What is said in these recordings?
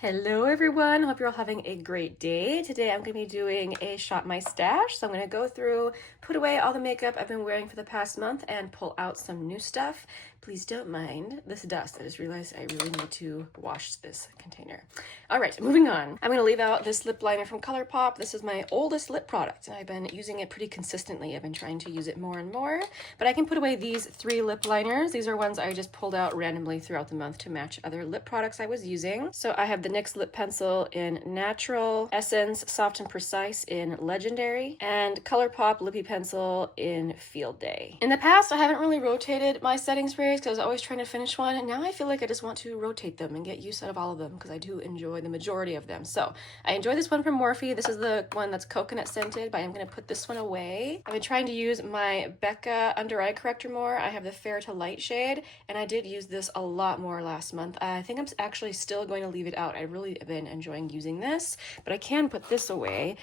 Hello everyone, hope you're all having a great day. Today I'm going to be doing a Shop My Stash. So I'm going to go through, put away all the makeup I've been wearing for the past month and pull out some new stuff. Please don't mind this dust. I just realized I really need to wash this container. All right, moving on. I'm going to leave out this lip liner from Colourpop. This is my oldest lip product and I've been using it pretty consistently. I've been trying to use it more and more, but I can put away these 3 lip liners. These are ones I just pulled out randomly throughout the month to match other lip products I was using. So I have the NYX lip pencil in Natural, Essence Soft and Precise in Legendary, and Colourpop lippy pencil in Field Day. In the past, I haven't really rotated my setting sprays because I was always trying to finish one, and now I feel like I just want to rotate them and get use out of all of them because I do enjoy the majority of them. So I enjoy this one from Morphe. This is the one that's coconut scented, but I'm going to put this one away. I've been trying to use my Becca under eye corrector more. I have the Fair to Light shade, and I did use this a lot more last month. I think I'm actually still going to leave it out. I really have been enjoying using this, but I can put this away.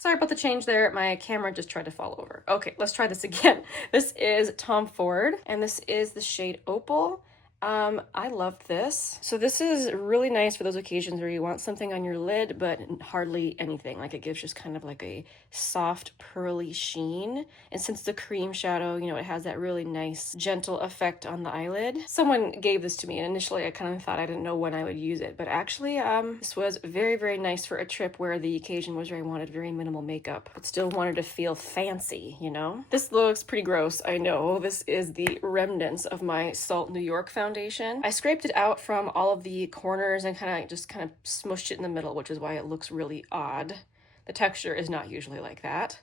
Sorry about the change there. My camera just tried to fall over. Okay, let's try this again. This is Tom Ford, and this is the shade Opal. I love this. So this is really nice for those occasions where you want something on your lid, but hardly anything. Like it gives just kind of like a soft pearly sheen. And since the cream shadow, you know, it has that really nice gentle effect on the eyelid. Someone gave this to me and initially I kind of thought I didn't know when I would use it, but actually this was very, very nice for a trip where the occasion was where I wanted very minimal makeup, but still wanted to feel fancy, you know? This looks pretty gross, I know. This is the remnants of my Salt New York foundation. I scraped it out from all of the corners and kind of smushed it in the middle, which is why it looks really odd. The texture is not usually like that.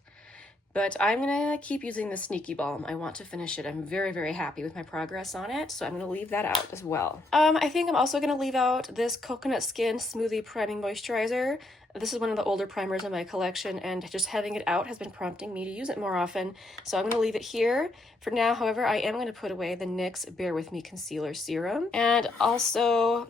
But I'm gonna keep using the Sneaky Balm. I want to finish it. I'm very, very happy with my progress on it, so I'm gonna leave that out as well. I think I'm also gonna leave out this Coconut Skin Smoothie Priming Moisturizer. This is one of the older primers in my collection, and just having it out has been prompting me to use it more often. So I'm going to leave it here for now. However, I am going to put away the NYX Bear With Me Concealer Serum. And also,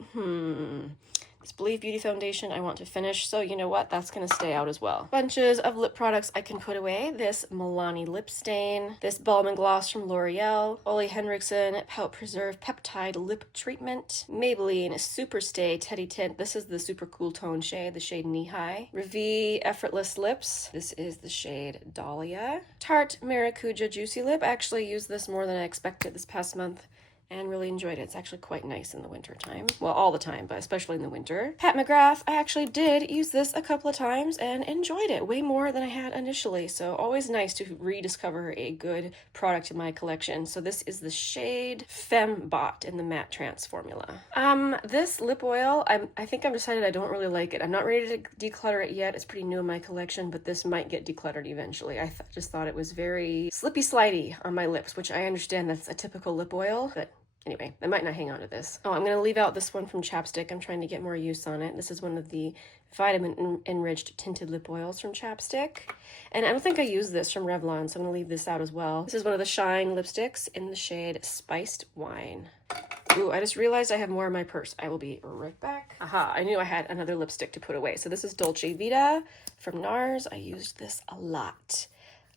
this Believe Beauty Foundation I want to finish, so you know what? That's going to stay out as well. Bunches of lip products I can put away. This Milani Lip Stain, this Balm and Gloss from L'Oreal, Ole Henriksen Pout Preserve Peptide Lip Treatment, Maybelline Superstay Teddy Tint. This is the super cool tone shade, the shade Knee High. Revi Effortless Lips. This is the shade Dahlia. Tarte Maracuja Juicy Lip. I actually used this more than I expected this past month and really enjoyed it. It's actually quite nice in the winter time. Well, all the time, but especially in the winter. Pat McGrath, I actually did use this a couple of times and enjoyed it way more than I had initially. So always nice to rediscover a good product in my collection. So this is the shade Fembot in the Matte Trance formula. This lip oil, I think I've decided I don't really like it. I'm not ready to declutter it yet. It's pretty new in my collection, but this might get decluttered eventually. I just thought it was very slippy slidey on my lips, which I understand that's a typical lip oil, but anyway, I might not hang on to this. Oh, I'm going to leave out this one from Chapstick. I'm trying to get more use on it. This is one of the vitamin-enriched tinted lip oils from Chapstick. And I don't think I used this from Revlon, so I'm going to leave this out as well. This is one of the Shine lipsticks in the shade Spiced Wine. Ooh, I just realized I have more in my purse. I will be right back. Aha, I knew I had another lipstick to put away. So this is Dolce Vita from NARS. I used this a lot.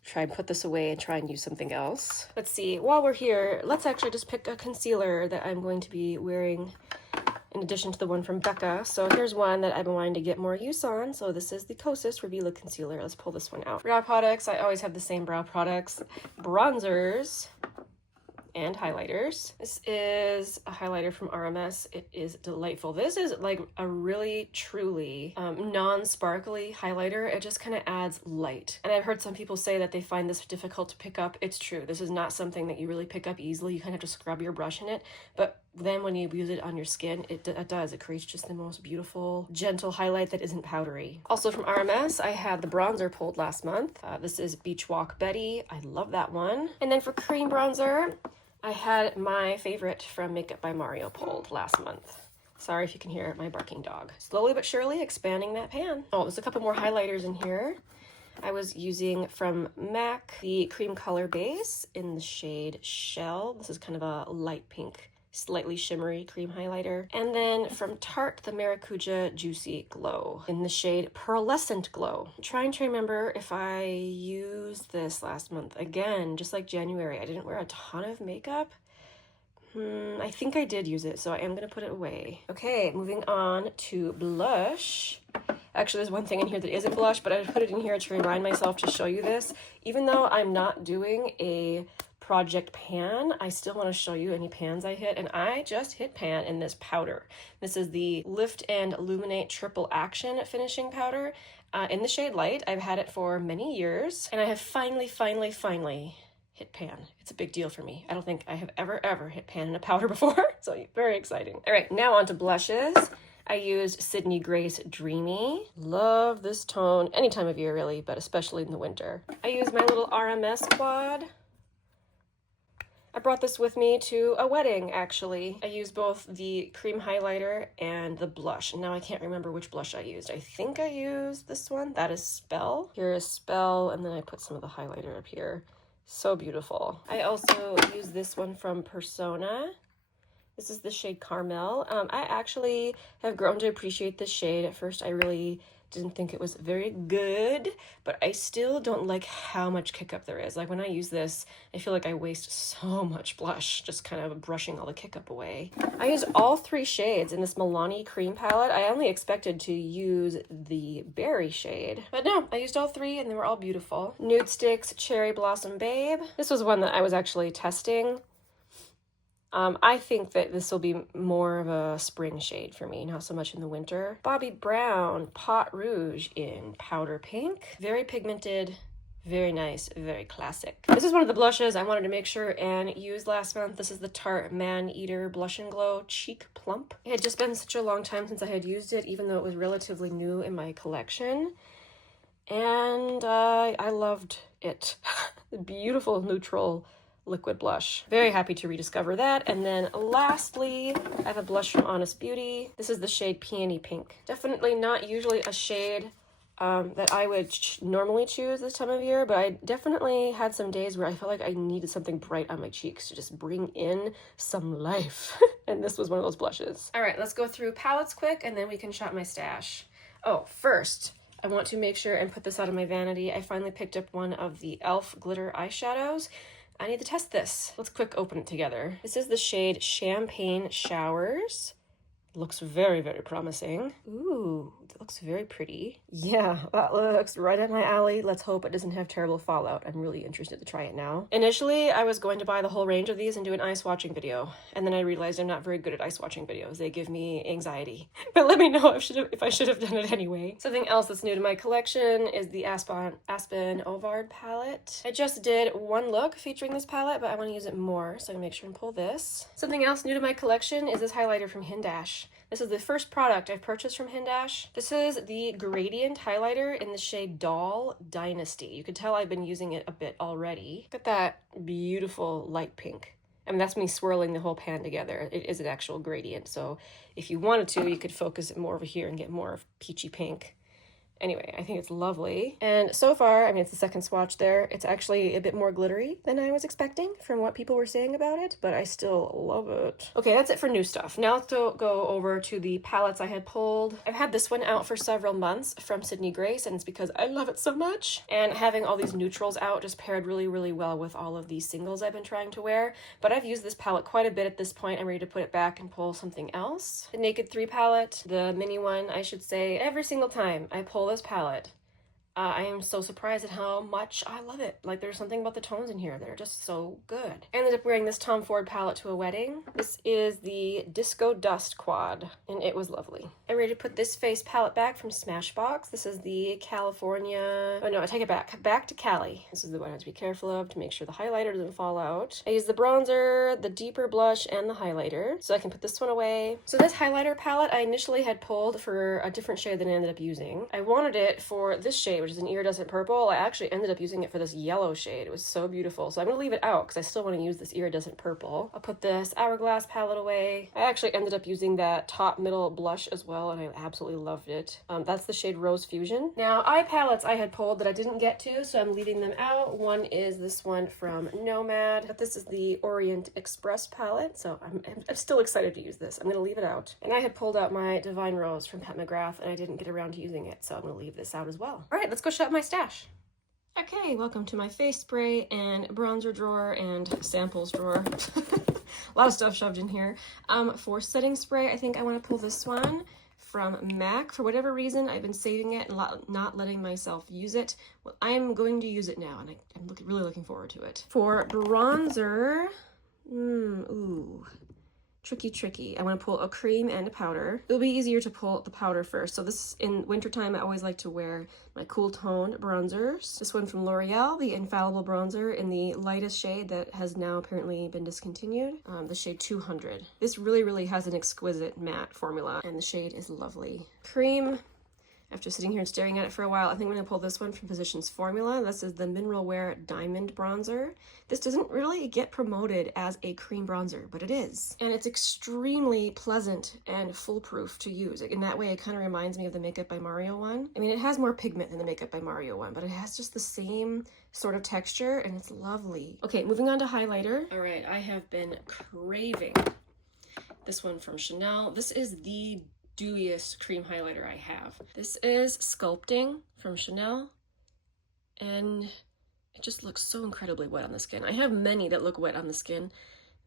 Try and put this away and try and use something else. Let's see, while we're here, let's actually just pick a concealer that I'm going to be wearing in addition to the one from Becca. So here's one that I've been wanting to get more use on. So this is the Kosas Reveal Concealer. Let's pull this one out. Brow products, I always have the same brow products. Bronzers and highlighters. This is a highlighter from RMS. It is delightful. This is like a really, truly non-sparkly highlighter. It just kind of adds light. And I've heard some people say that they find this difficult to pick up. It's true. This is not something that you really pick up easily. You kind of have to scrub your brush in it. But then when you use it on your skin, it does. It creates just the most beautiful, gentle highlight that isn't powdery. Also from RMS, I had the bronzer pulled last month. This is Beach Walk Betty. I love that one. And then for cream bronzer, I had my favorite from Makeup by Mario pulled last month. Sorry if you can hear my barking dog. Slowly but surely expanding that pan. Oh, there's a couple more highlighters in here. I was using from MAC the Cream Color Base in the shade Shell. This is kind of a light pink, slightly shimmery cream highlighter. And then from Tarte, the Maracuja Juicy Glow in the shade Pearlescent Glow. I'm trying to remember if I used this last month. Again, just like January, I didn't wear a ton of makeup. I think I did use it, so I am going to put it away. Okay, moving on to blush. Actually, there's one thing in here that isn't blush, but I put it in here to remind myself to show you this. Even though I'm not doing a project pan, I still want to show you any pans I hit, and I just hit pan in this powder. This is the Lift and Illuminate Triple Action Finishing Powder in the shade Light. I've had it for many years, and I have finally hit pan. It's a big deal for me. I don't think I have ever hit pan in a powder before, so very exciting. All right, now on to blushes. I used Sydney Grace Dreamy. Love this tone any time of year really, but especially in the winter. I used my little RMS quad. I brought this with me to a wedding, actually. I used both the cream highlighter and the blush. Now I can't remember which blush I used. I think I used this one. That is Spell. Here is Spell, and then I put some of the highlighter up here. So beautiful. I also used this one from Persona. This is the shade Carmel. I actually have grown to appreciate this shade. At first, I really didn't think it was very good, but I still don't like how much kick up there is. Like when I use this, I feel like I waste so much blush, just kind of brushing all the kick up away. I used all 3 shades in this Milani Cream palette. I only expected to use the berry shade, but no, I used all 3 and they were all beautiful. Nudestix Cherry Blossom Babe. This was one that I was actually testing. I think that this will be more of a spring shade for me, not so much in the winter. Bobbi Brown Pot Rouge in Powder Pink. Very pigmented, very nice, very classic. This is one of the blushes I wanted to make sure and use last month. This is the Tarte Maneater Blush and Glow Cheek Plump. It had just been such a long time since I had used it, even though it was relatively new in my collection. And I loved it. Beautiful neutral liquid blush. Very happy to rediscover that. And then lastly, I have a blush from Honest Beauty. This is the shade Peony Pink. Definitely not usually a shade that I would normally choose this time of year, but I definitely had some days where I felt like I needed something bright on my cheeks to just bring in some life. And this was one of those blushes. All right, let's go through palettes quick and then we can shop my stash. Oh, first, I want to make sure and put this out of my vanity. I finally picked up one of the e.l.f. glitter eyeshadows. I need to test this. Let's quick open it together. This is the shade Champagne Showers. Looks very, very promising. Ooh, that looks very pretty. Yeah, that looks right up my alley. Let's hope it doesn't have terrible fallout. I'm really interested to try it now. Initially, I was going to buy the whole range of these and do an ice watching video. And then I realized I'm not very good at ice watching videos. They give me anxiety. But let me know if I should have done it anyway. Something else that's new to my collection is the Aspyn Ovard palette. I just did one look featuring this palette, but I want to use it more, so I'm gonna make sure and pull this. Something else new to my collection is this highlighter from Hindash. This is the first product I've purchased from Hindash. This is the gradient highlighter in the shade Doll Dynasty. You can tell I've been using it a bit already. Look at that beautiful light pink. I mean, that's me swirling the whole pan together. It is an actual gradient, so if you wanted to, you could focus it more over here and get more of peachy pink. Anyway, I think it's lovely. And so far, I mean, it's the second swatch there. It's actually a bit more glittery than I was expecting from what people were saying about it, but I still love it. Okay, that's it for new stuff. Now let's go over to the palettes I had pulled. I've had this one out for several months from Sydney Grace, and it's because I love it so much. And having all these neutrals out just paired really, really well with all of these singles I've been trying to wear. But I've used this palette quite a bit at this point. I'm ready to put it back and pull something else. The Naked 3 palette, the mini one, I should say, every single time I pull this palette, I am so surprised at how much I love it. Like, there's something about the tones in here that are just so good. I ended up wearing this Tom Ford palette to a wedding. This is the Disco Dust Quad, and it was lovely. I'm ready to put this face palette back from Smashbox. This is the California... Oh no, I take it back. Back to Cali. This is the one I have to be careful of to make sure the highlighter doesn't fall out. I use the bronzer, the deeper blush, and the highlighter, so I can put this one away. So this highlighter palette I initially had pulled for a different shade than I ended up using. I wanted it for this shade, which is an iridescent purple. I actually ended up using it for this yellow shade. It was so beautiful. So I'm going to leave it out because I still want to use this iridescent purple. I'll put this Hourglass palette away. I actually ended up using that top middle blush as well, and I absolutely loved it. That's the shade Rose Fusion. Now, eye palettes I had pulled that I didn't get to, so I'm leaving them out. One is this one from Nomad, but this is the Orient Express palette, so I'm still excited to use this. I'm going to leave it out. And I had pulled out my Divine Rose from Pat McGrath, and I didn't get around to using it, so I'm going to leave this out as well. All right, let's go shop my stash. Okay, welcome to my face spray and bronzer drawer and samples drawer. A lot of stuff shoved in here. For setting spray, I think I want to pull this one from MAC. For whatever reason, I've been saving it and not letting myself use it. Well, I'm going to use it now, and I'm really looking forward to it. For bronzer, ooh. Tricky. I want to pull a cream and a powder. It'll be easier to pull the powder first. So this, in wintertime, I always like to wear my cool toned bronzers. This one from L'Oreal, the Infallible bronzer in the lightest shade that has now apparently been discontinued, the shade 200. This really has an exquisite matte formula, and the shade is lovely. Cream. After sitting here and staring at it for a while, I think I'm going to pull this one from Positions Formula. This is the Mineral Wear Diamond Bronzer. This doesn't really get promoted as a cream bronzer, but it is. And it's extremely pleasant and foolproof to use. In that way, it kind of reminds me of the Makeup by Mario one. I mean, it has more pigment than the Makeup by Mario one, but it has just the same sort of texture, and it's lovely. Okay, moving on to highlighter. All right, I have been craving this one from Chanel. This is the dewiest cream highlighter I have. This is Sculpting from Chanel, and it just looks so incredibly wet on the skin. I have many that look wet on the skin.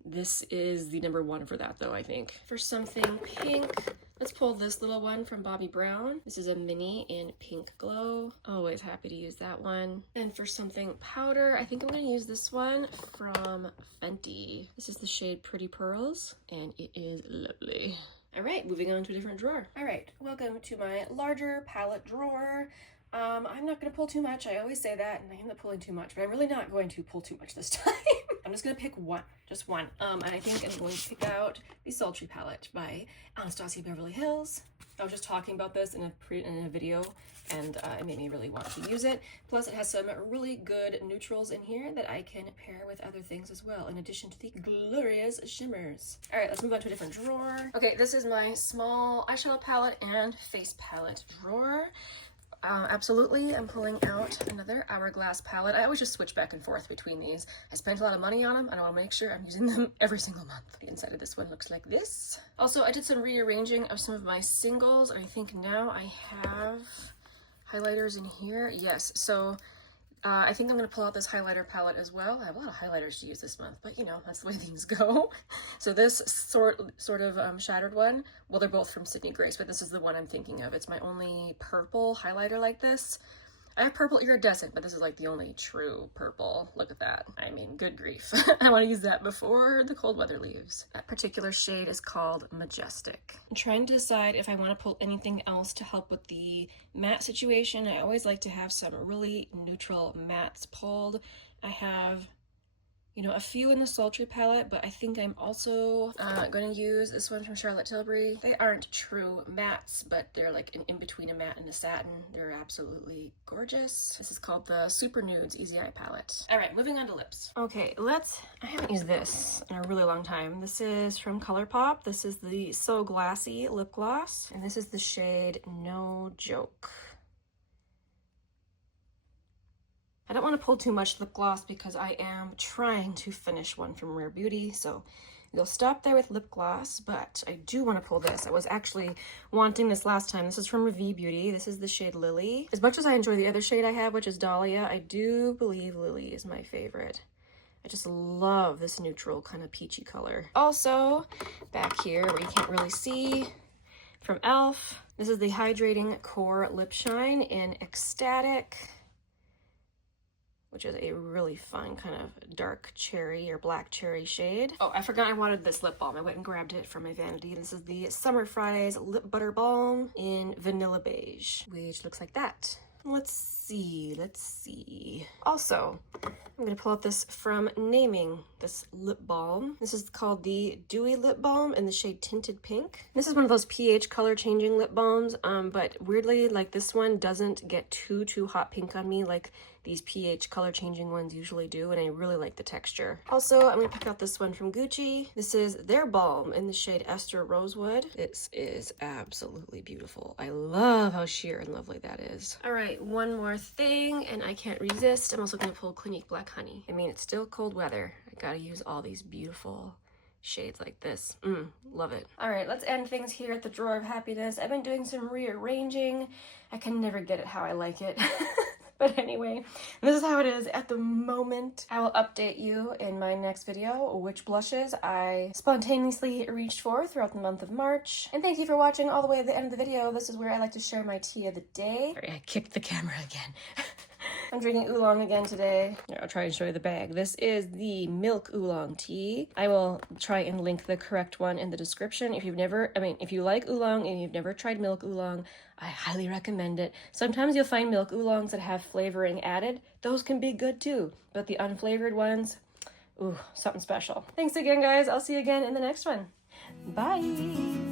This is the number one for that though, I think. For something pink, let's pull this little one from Bobbi Brown. This is a mini in Pink Glow. Always happy to use that one. And for something powder, I think I'm gonna use this one from Fenty. This is the shade Pretty Pearls, and it is lovely. All right, moving on to a different drawer. All right, welcome to my larger palette drawer. I'm not gonna pull too much. I always say that, and I end up pulling too much, but I'm really not going to pull too much this time. I'm just gonna pick one, just one. And I think I'm going to pick out the Sultry palette by Anastasia Beverly Hills. I was just talking about this in a video, and it made me really want to use it. Plus, it has some really good neutrals in here that I can pair with other things as well, in addition to the glorious shimmers. All right, let's move on to a different drawer. Okay, this is my small eyeshadow palette and face palette drawer. Absolutely, I'm pulling out another Hourglass palette. I always just switch back and forth between these. I spent a lot of money on them, and I want to make sure I'm using them every single month. The inside of this one looks like this. Also, I did some rearranging of some of my singles, and I think now I have highlighters in here. Yes, so I think I'm going to pull out this highlighter palette as well. I have a lot of highlighters to use this month, but you know, that's the way things go. So this sort of shattered one, well, they're both from Sydney Grace, but this is the one I'm thinking of. It's my only purple highlighter like this. I have purple iridescent, but this is like the only true purple. Look at that. I mean, good grief. I want to use that before the cold weather leaves. That particular shade is called Majestic. I'm trying to decide if I want to pull anything else to help with the matte situation. I always like to have some really neutral mattes pulled. I have, you know, a few in the Sultry palette, but I think I'm also going to use this one from Charlotte Tilbury. They aren't true mattes, but they're like an in-between a matte and a satin. They're absolutely gorgeous. This is called the Super Nudes Easy Eye Palette. All right, moving on to lips. Okay, I haven't used this in a really long time. This is from Colourpop. This is the So Glassy lip gloss, and this is the shade No Joke. I don't want to pull too much lip gloss because I am trying to finish one from Rare Beauty, so we'll stop there with lip gloss, but I do want to pull this. I was actually wanting this last time. This is from Revie Beauty. This is the shade Lily. As much as I enjoy the other shade I have, which is Dahlia, I do believe Lily is my favorite. I just love this neutral kind of peachy color. Also, back here where you can't really see, from e.l.f. This is the Hydrating Core Lip Shine in Ecstatic, which is a really fun kind of dark cherry or black cherry shade. Oh, I forgot I wanted this lip balm. I went and grabbed it from my vanity. This is the Summer Fridays Lip Butter Balm in Vanilla Beige, which looks like that. Let's see. Also, I'm gonna pull out this from Naming, this lip balm. This is called the Dewy Lip Balm in the shade Tinted Pink. This is one of those pH color changing lip balms, but weirdly, like this one doesn't get too hot pink on me like these pH color changing ones usually do, and I really like the texture. Also, I'm gonna pick out this one from Gucci. This is their balm in the shade Esther Rosewood. This is absolutely beautiful. I love how sheer and lovely that is. All right, one more thing, and I can't resist. I'm also gonna pull Clinique Black Honey. I mean, it's still cold weather. I gotta use all these beautiful shades like this. Love it. All right, let's end things here at the Drawer of Happiness. I've been doing some rearranging. I can never get it how I like it. But anyway, this is how it is at the moment. I will update you in my next video which blushes I spontaneously reached for throughout the month of March. And thank you for watching all the way to the end of the video. This is where I like to share my tea of the day. Sorry, I kicked the camera again. I'm drinking oolong again today. Here, I'll try and show you the bag. This is the milk oolong tea. I will try and link the correct one in the description. If you've never, if you like oolong and you've never tried milk oolong, I highly recommend it. Sometimes you'll find milk oolongs that have flavoring added. Those can be good too, but the unflavored ones, ooh, something special. Thanks again, guys. I'll see you again in the next one. Bye.